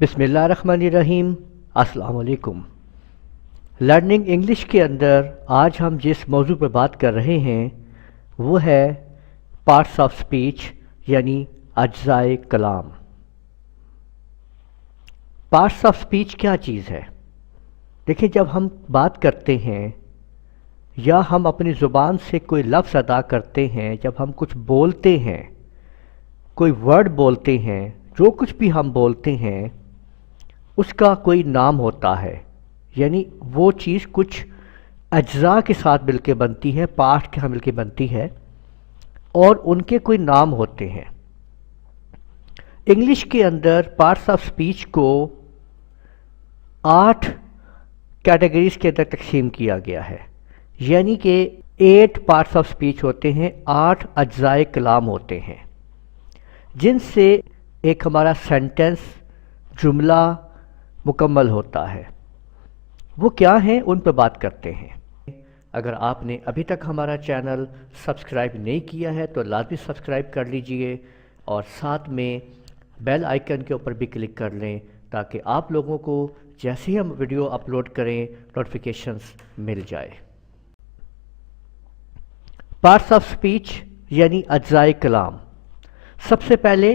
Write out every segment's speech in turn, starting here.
بسم اللہ الرحمن الرحیم۔ السلام علیکم۔ لرننگ انگلش کے اندر آج ہم جس موضوع پر بات کر رہے ہیں وہ ہے پارٹس آف سپیچ یعنی اجزائے کلام۔ پارٹس آف سپیچ کیا چیز ہے؟ دیکھیں، جب ہم بات کرتے ہیں یا ہم اپنی زبان سے کوئی لفظ ادا کرتے ہیں، جب ہم کچھ بولتے ہیں، کوئی ورڈ بولتے ہیں، جو کچھ بھی ہم بولتے ہیں اس کا کوئی نام ہوتا ہے، یعنی وہ چیز کچھ اجزاء کے ساتھ مل کے بنتی ہے، پارٹ کے مل کے بنتی ہے اور ان کے کوئی نام ہوتے ہیں۔ انگلش کے اندر پارٹس آف سپیچ کو 8 کیٹیگریز کے اندر تقسیم کیا گیا ہے، یعنی کہ 8 پارٹس آف سپیچ ہوتے ہیں، 8 اجزائے کلام ہوتے ہیں، جن سے ایک ہمارا سینٹنس، جملہ مکمل ہوتا ہے۔ وہ کیا ہیں ان پہ بات کرتے ہیں۔ اگر آپ نے ابھی تک ہمارا چینل سبسکرائب نہیں کیا ہے تو لازمی سبسکرائب کر لیجئے اور ساتھ میں بیل آئیکن کے اوپر بھی کلک کر لیں تاکہ آپ لوگوں کو جیسے ہی ہم ویڈیو اپلوڈ کریں نوٹیفیکیشنز مل جائے۔ پارٹس آف سپیچ یعنی اجزائے کلام۔ سب سے پہلے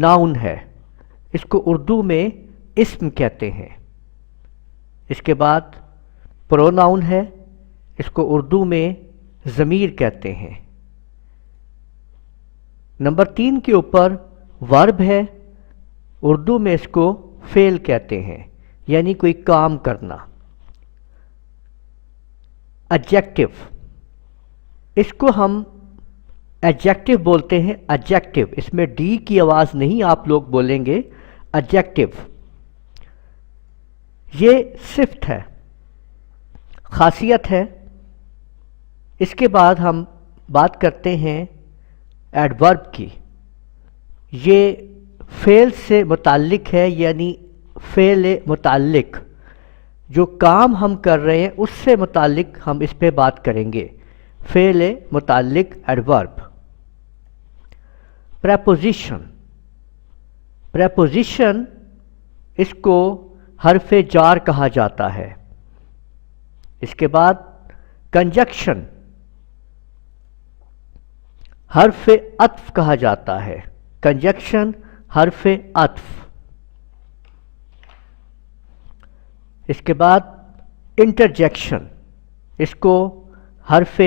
ناؤن ہے، اس کو اردو میں اسم کہتے ہیں۔ اس کے بعد پروناؤن ہے، اس کو اردو میں ضمیر کہتے ہیں۔ نمبر 3 کے اوپر ورب ہے، اردو میں اس کو فعل کہتے ہیں، یعنی کوئی کام کرنا۔ ایڈجیکٹو، اس کو ہم ایڈجیکٹو بولتے ہیں، ایڈجیکٹو، اس میں ڈی کی آواز نہیں آپ لوگ بولیں گے، ایڈجیکٹو۔ یہ صفت ہے، خاصیت ہے۔ اس کے بعد ہم بات کرتے ہیں ایڈورب کی۔ یہ فعل سے متعلق ہے، یعنی فعل متعلق، جو کام ہم کر رہے ہیں اس سے متعلق ہم اس پہ بات کریں گے، فعل متعلق ایڈورب۔ پریپوزیشن، پریپوزیشن اس کو حرف جار کہا جاتا ہے۔ اس کے بعد کنجکشن، حرف عطف کہا جاتا ہے، کنجکشن حرف عطف۔ اس کے بعد انٹرجیکشن، اس کو حرف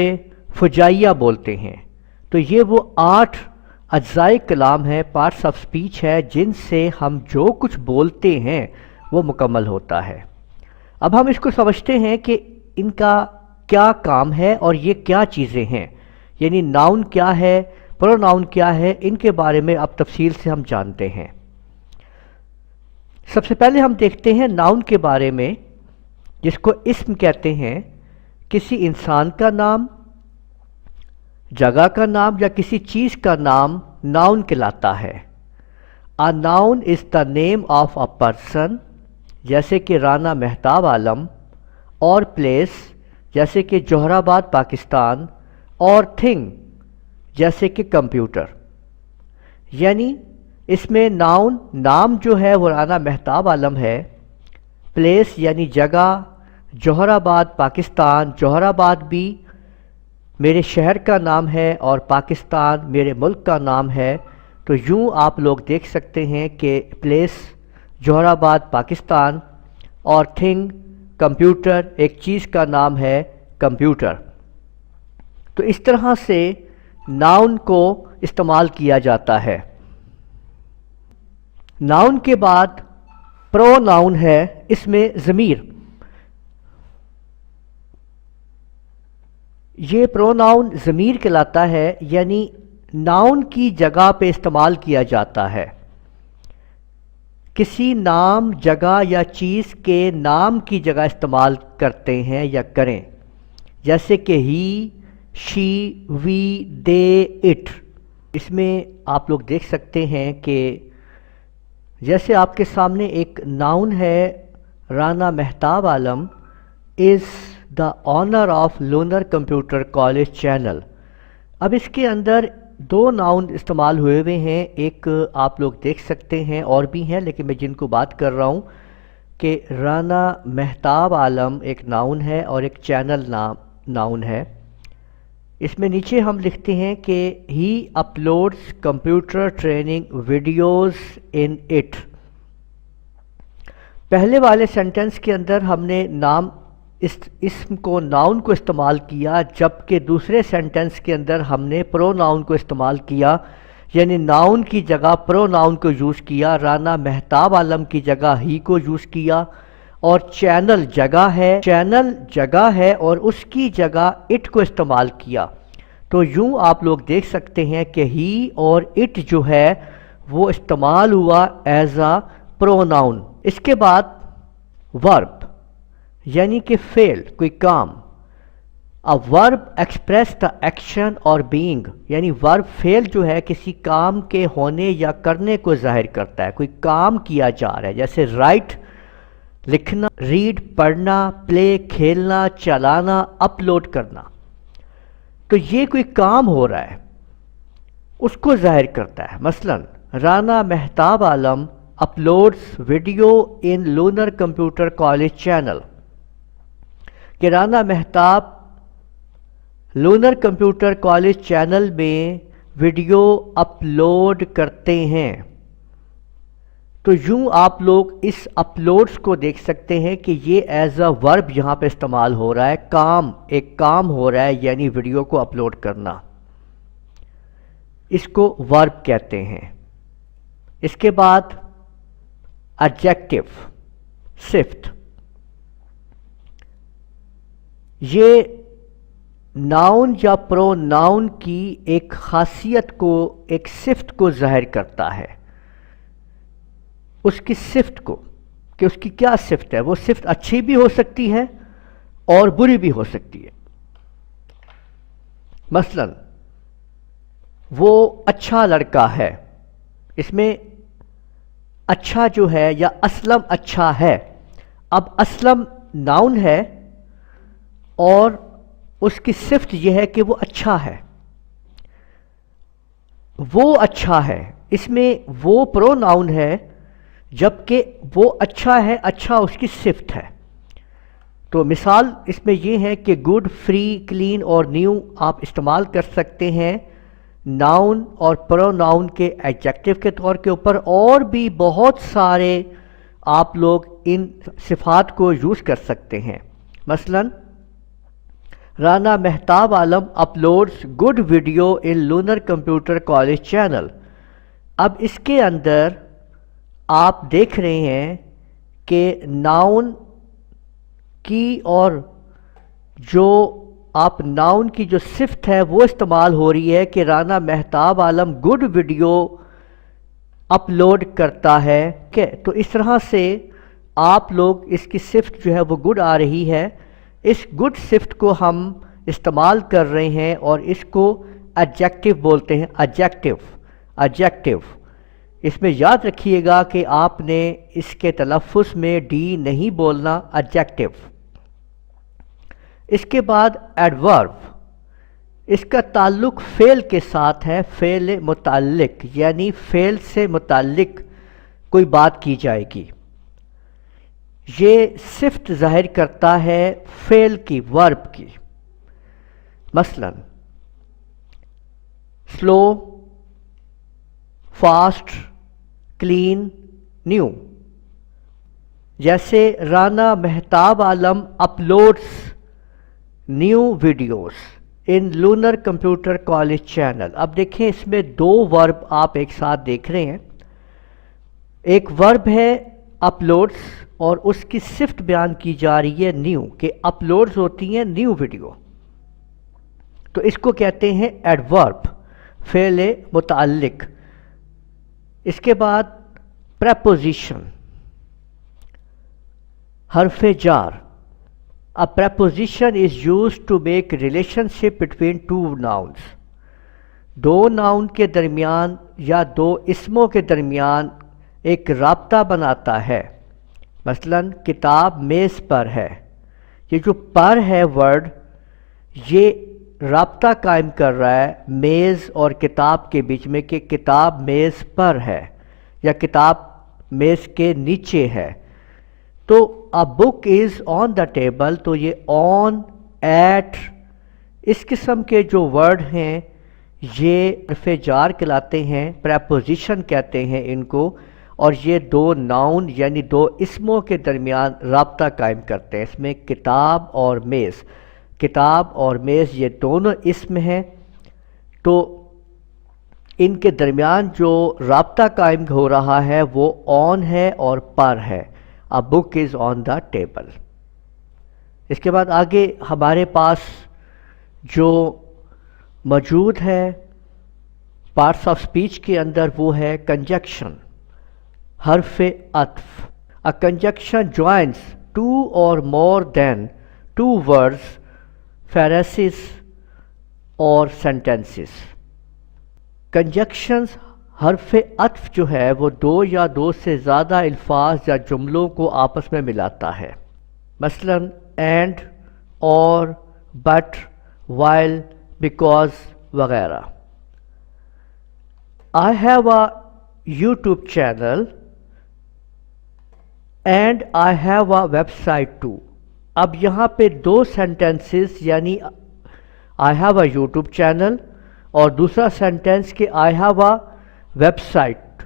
فجائیہ بولتے ہیں۔ تو یہ وہ 8 اجزائے کلام ہیں، پارٹس آف سپیچ ہے، جن سے ہم جو کچھ بولتے ہیں وہ مکمل ہوتا ہے۔ اب ہم اس کو سمجھتے ہیں کہ ان کا کیا کام ہے اور یہ کیا چیزیں ہیں، یعنی ناؤن کیا ہے، پروناؤن کیا ہے، ان کے بارے میں اب تفصیل سے ہم جانتے ہیں۔ سب سے پہلے ہم دیکھتے ہیں ناؤن کے بارے میں، جس کو اسم کہتے ہیں۔ کسی انسان کا نام، جگہ کا نام یا کسی چیز کا نام ناؤن کہلاتا ہے۔ A noun is the name of a person، جیسے کہ رانا مہتاب عالم، اور پلیس جیسے کہ جوہر آباد پاکستان، اور تھنگ جیسے کہ کمپیوٹر۔ یعنی اس میں ناؤن، نام جو ہے وہ رانا مہتاب عالم ہے، پلیس یعنی جگہ جوہر آباد پاکستان، جوہر آباد بھی میرے شہر کا نام ہے اور پاکستان میرے ملک کا نام ہے۔ تو یوں آپ لوگ دیکھ سکتے ہیں کہ پلیس جوہر آباد پاکستان اور تھنگ کمپیوٹر، ایک چیز کا نام ہے کمپیوٹر۔ تو اس طرح سے ناؤن کو استعمال کیا جاتا ہے۔ ناؤن کے بعد پرو ناؤن ہے، اس میں ضمیر۔ یہ پرو ناؤن ضمیر کہلاتا ہے، یعنی ناؤن کی جگہ پہ استعمال کیا جاتا ہے۔ کسی نام، جگہ یا چیز کے نام کی جگہ استعمال کرتے ہیں یا کریں، جیسے کہ ہی، شی، وی، دے، اٹ۔ اس میں آپ لوگ دیکھ سکتے ہیں کہ جیسے آپ کے سامنے ایک ناؤن ہے، Rana Mahtab Alam is the owner of learner computer college channel. اب اس کے اندر دو ناؤن استعمال ہوئے ہوئے ہیں، ایک آپ لوگ دیکھ سکتے ہیں اور بھی ہیں لیکن میں جن کو بات کر رہا ہوں کہ رانا مہتاب عالم ایک ناؤن ہے اور ایک چینل ناؤن ہے۔ اس میں نیچے ہم لکھتے ہیں کہ he uploads computer training videos in it. پہلے والے سینٹنس کے اندر ہم نے نام اسم کو ناؤن کو استعمال کیا، جبکہ دوسرے سینٹنس کے اندر ہم نے پرو ناؤن کو استعمال کیا، یعنی ناؤن کی جگہ پرو ناؤن کو یوز کیا، رانا مہتاب عالم کی جگہ ہی کو یوز کیا، اور چینل جگہ ہے اور اس کی جگہ اٹ کو استعمال کیا۔ تو یوں آپ لوگ دیکھ سکتے ہیں کہ ہی اور اٹ جو ہے وہ استعمال ہوا ایز اے پرو ناؤن۔ اس کے بعد ورب یعنی کہ فعل، کوئی کام۔ A verb express the action or being، یعنی ورب فعل جو ہے کسی کام کے ہونے یا کرنے کو ظاہر کرتا ہے، کوئی کام کیا جا رہا ہے، جیسے رائٹ لکھنا، ریڈ پڑھنا، پلے کھیلنا، چلانا، اپلوڈ کرنا۔ تو یہ کوئی کام ہو رہا ہے، اس کو ظاہر کرتا ہے۔ مثلا Rana Mahtab Alam uploads video in learner computer college channel, کہ Rana Mahtab learner computer college channel میں ویڈیو اپلوڈ کرتے ہیں۔ تو یوں آپ لوگ اس اپلوڈز کو دیکھ سکتے ہیں کہ یہ ایز اے ورب یہاں پہ استعمال ہو رہا ہے، ایک کام ہو رہا ہے، یعنی ویڈیو کو اپلوڈ کرنا، اس کو ورب کہتے ہیں۔ اس کے بعد ایڈجیکٹو، صفت، یہ ناؤن یا پرو ناؤن کی ایک خاصیت کو، ایک صفت کو ظاہر کرتا ہے، اس کی صفت کو، کہ اس کی کیا صفت ہے۔ وہ صفت اچھی بھی ہو سکتی ہے اور بری بھی ہو سکتی ہے۔ مثلا وہ اچھا لڑکا ہے، اس میں اچھا جو ہے یا اسلم اچھا ہے، اب اسلم ناؤن ہے اور اس کی صفت یہ ہے کہ وہ اچھا ہے، وہ اچھا ہے، اس میں وہ پرو ناؤن ہے جبکہ وہ اچھا ہے، اچھا اس کی صفت ہے۔ تو مثال اس میں یہ ہے کہ گڈ، فری، کلین اور نیو آپ استعمال کر سکتے ہیں ناؤن اور پرو ناؤن کے ایڈجیکٹو کے طور کے اوپر، اور بھی بہت سارے آپ لوگ ان صفات کو یوز کر سکتے ہیں۔ مثلا Rana Mahtab Alam uploads good video in learner computer college channel. اب اس کے اندر آپ دیکھ رہے ہیں کہ ناؤن کی اور جو آپ ناؤن کی جو صفت ہے وہ استعمال ہو رہی ہے کہ رانا مہتاب عالم گڈ ویڈیو اپلوڈ کرتا ہے، کہ تو اس طرح سے آپ لوگ اس کی صفت جو ہے وہ گڈ آ رہی ہے، اس گڈ صفت کو ہم استعمال کر رہے ہیں اور اس کو ایڈجیکٹو بولتے ہیں، ایڈجیکٹو۔ اس میں یاد رکھیے گا کہ آپ نے اس کے تلفظ میں ڈی نہیں بولنا، ایڈجیکٹو۔ اس کے بعد ایڈورب، اس کا تعلق فعل کے ساتھ ہے، فعل متعلق، یعنی فعل سے متعلق کوئی بات کی جائے گی، یہ صفت ظاہر کرتا ہے فعل کی، ورب کی۔ مثلا سلو، فاسٹ، کلین، نیو۔ جیسے رانا مہتاب عالم اپلوڈز نیو ویڈیوز ان لونر کمپیوٹر کالج چینل۔ اب دیکھیں اس میں دو ورب آپ ایک ساتھ دیکھ رہے ہیں، ایک ورب ہے اپلوڈز اور اس کی صفت بیان کی جا رہی ہے نیو، کہ اپلوڈز ہوتی ہیں نیو ویڈیو، تو اس کو کہتے ہیں ایڈورب، فعل متعلق۔ اس کے بعد پریپوزیشن، حرف جار۔ A preposition is used to make relationship between two nouns۔ Do noun کے درمیان یا دو اسموں کے درمیان ایک رابطہ بناتا ہے۔ مثلا کتاب میز پر ہے، یہ جو پر ہے ورڈ، یہ رابطہ قائم کر رہا ہے میز اور کتاب کے بیچ میں کہ کتاب میز پر ہے یا کتاب میز کے نیچے ہے. تو a book is on the table، تو یہ on، at، اس قسم کے جو ورڈ ہیں یہ حرف جار کہلاتے ہیں، پریپوزیشن کہتے ہیں ان کو، اور یہ دو ناؤن یعنی دو اسموں کے درمیان رابطہ قائم کرتے ہیں. اس میں کتاب اور میز، کتاب اور میز یہ دونوں اسم ہیں، تو ان کے درمیان جو رابطہ قائم ہو رہا ہے وہ آن ہے اور پر ہے. A book is on the table. اس کے بعد آگے ہمارے پاس جو موجود ہے پارٹس آف سپیچ کے اندر وہ ہے کنجکشن، حرف عطف. A conjunction joins two or more than two words, phrases اور sentences. کنجکشنز حرف عطف جو ہے وہ دو یا دو سے زیادہ الفاظ یا جملوں کو آپس میں ملاتا ہے، مثلا اینڈ، اور، بٹ، وائل، بیکاز وغیرہ. I have a YouTube channel and I have a website too. اب یہاں پہ دو سینٹنسز یعنی I have a YouTube channel اور دوسرا سینٹنس کہ I have a website,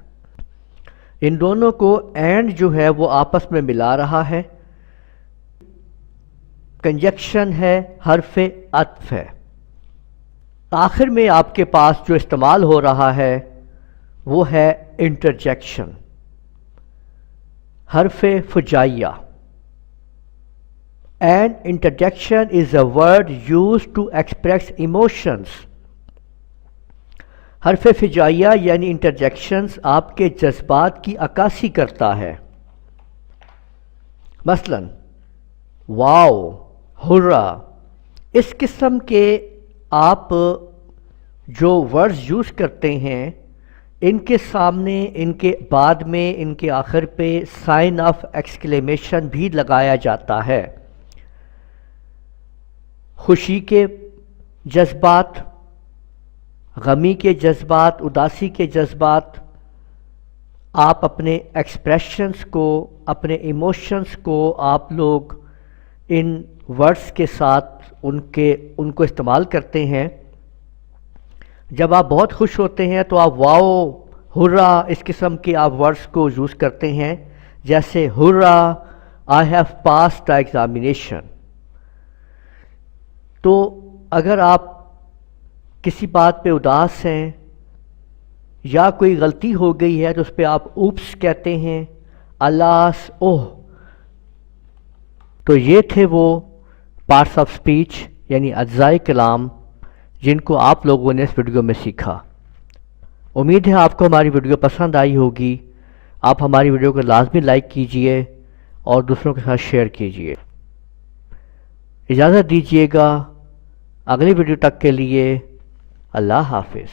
ان دونوں کو اینڈ جو ہے وہ آپس میں ملا رہا ہے. کنجکشن ہے، حرف عطف ہے. آخر میں آپ کے پاس جو استعمال ہو رہا ہے وہ ہے انٹرجیکشن، حرف فجائیہ. An interjection is a word used to express emotions. حرف فجائیہ یعنی انٹرجیکشنز آپ کے جذبات کی عکاسی کرتا ہے. مثلا واو، ہرا، اس قسم کے آپ جو ورڈز یوز کرتے ہیں ان کے سامنے، ان کے بعد میں، ان کے آخر پہ سائن آف ایکسکلیمیشن بھی لگایا جاتا ہے. خوشی کے جذبات، غمی کے جذبات، اداسی کے جذبات، آپ اپنے ایکسپریشنز کو، اپنے ایموشنز کو آپ لوگ ان ورڈز کے ساتھ ان کو استعمال کرتے ہیں. جب آپ بہت خوش ہوتے ہیں تو آپ واو، ہرا، اس قسم کے آپ ورڈز کو یوز کرتے ہیں، جیسے ہرا I have passed the examination. تو اگر آپ کسی بات پہ اداس ہیں یا کوئی غلطی ہو گئی ہے تو اس پہ آپ اوپس کہتے ہیں، الاس، اوہ. تو یہ تھے وہ پارٹس آف سپیچ یعنی اجزائے کلام جن کو آپ لوگوں نے اس ویڈیو میں سیکھا. امید ہے آپ کو ہماری ویڈیو پسند آئی ہوگی. آپ ہماری ویڈیو کو لازمی لائک کیجئے اور دوسروں کے ساتھ شیئر کیجئے. اجازت دیجیے گا، اگلی ویڈیو تک کے لیے اللہ حافظ.